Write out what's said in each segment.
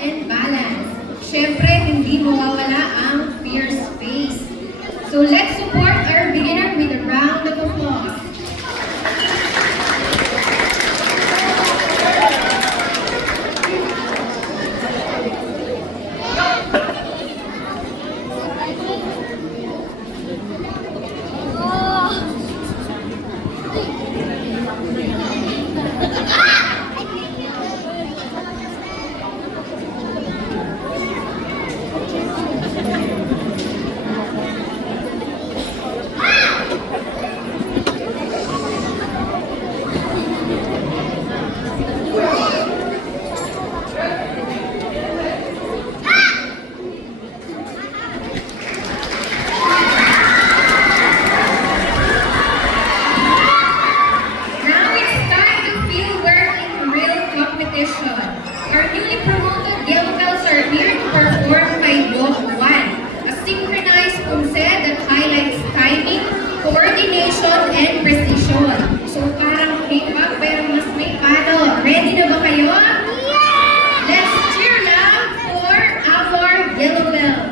and balance. Siyempre, hindi mawawala ang fierce face. So let's support our beginner with a round of applause. Our newly promoted Yellow Bells are here to perform by Walk 1, a synchronized concert that highlights timing, coordination, and precision. So parang hip-hop pero mas may paddle. Ready na ba kayo? Yeah! Let's cheer loud for our Yellow Bells.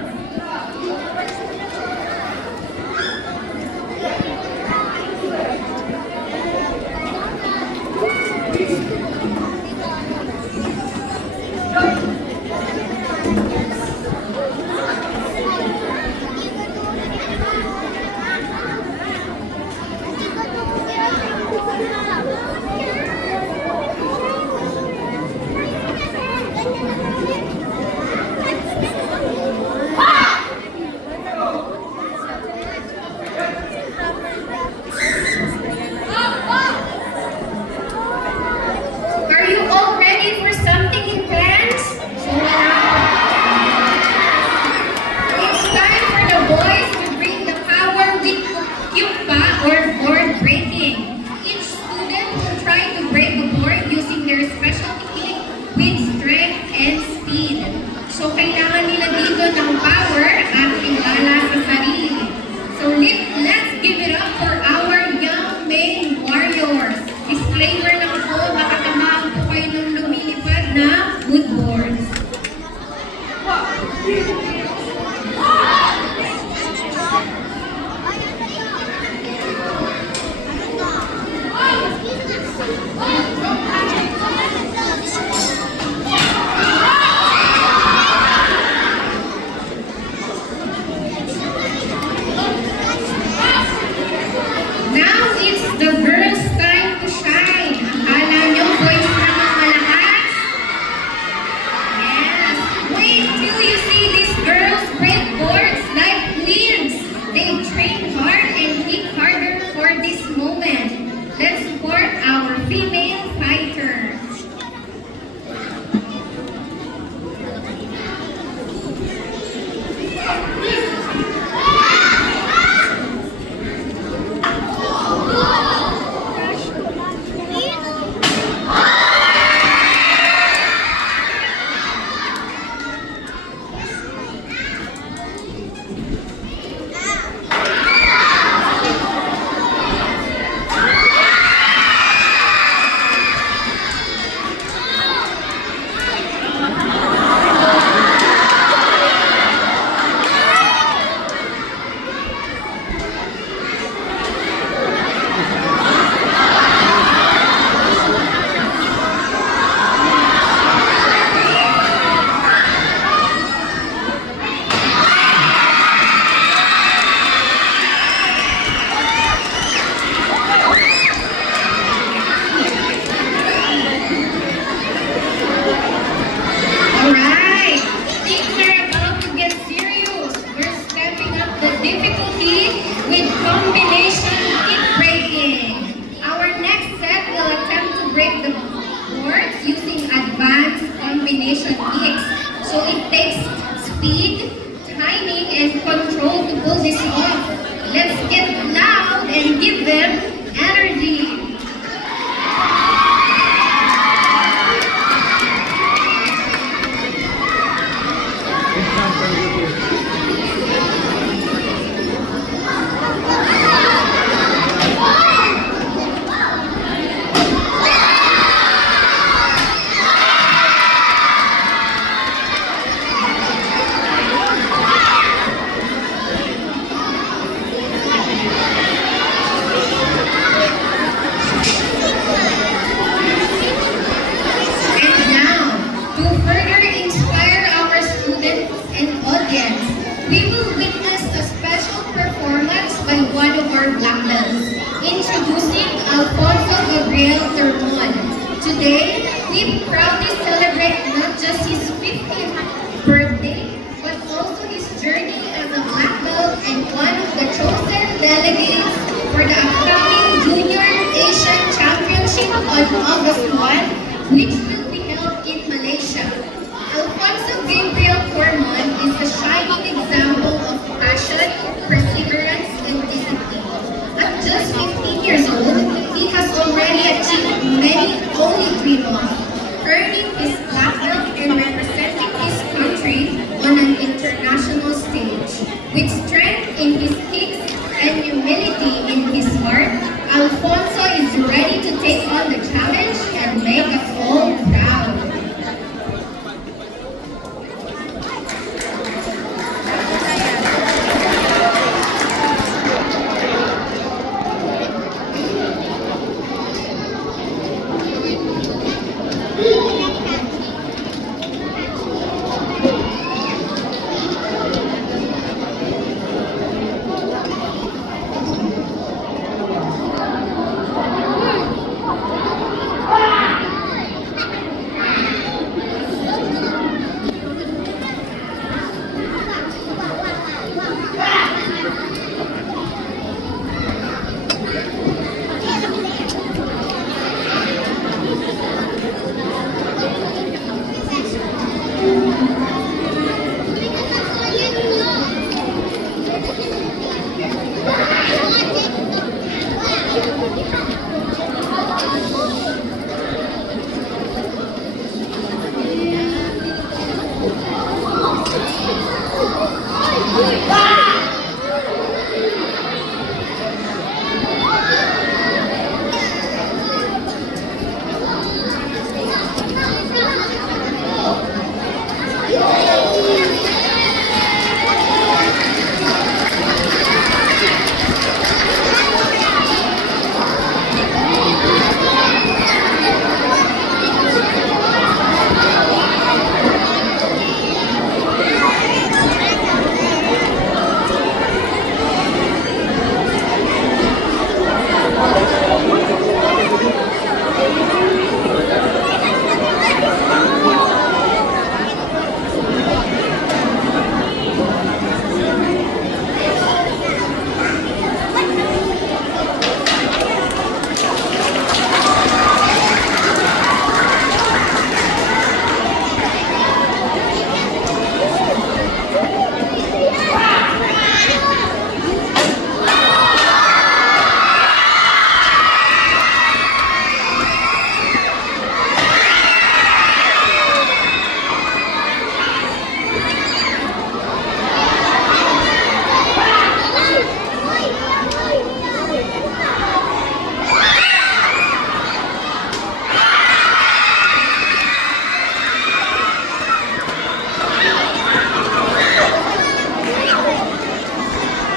So, kailangan nila dito ng power at tingala sa sarili. So, let's give it up for our young Maine warriors. Disclaimer lang po, makatamaan po kayo ng lumilipad na wood boards. Let's support our female fighters. Combination kicks. So it takes speed, timing, and control to pull this off. Let's get loud and give them energy. Gabriel Termon. Today, we proudly celebrate not just his 50th birthday, but also his journey as a black belt and one of the chosen delegates for the upcoming Junior Asian Championship on August 1, which will be held in Malaysia. Alfonso Gabriel Termon is a shining example of passion, perseverance, and discipline. At just 15 years old, he has already achieved many only dream of, earning his black belt and representing his country on an international stage. With strength in his kicks and humility in his heart, Alfonso is ready to take on the challenge and make us all proud.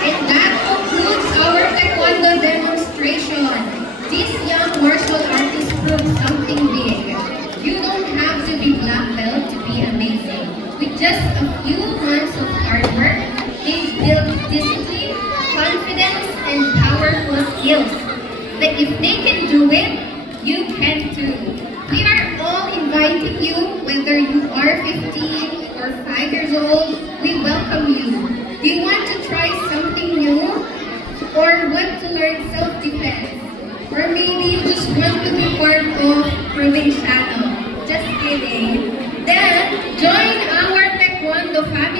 And that concludes our Taekwondo demonstration. This young martial artist proved something big. You don't have to be black belt to be amazing. With just a few months of hard work, they've built discipline, confidence, and powerful skills. That if they can do it, you can too. We are all inviting you, whether you are 15 or 5 years old, we welcome you. Do you want to try something new? Or want to learn self-defense? Or maybe you just want to be part of Provinciano? Just kidding. Then, join our Taekwondo family.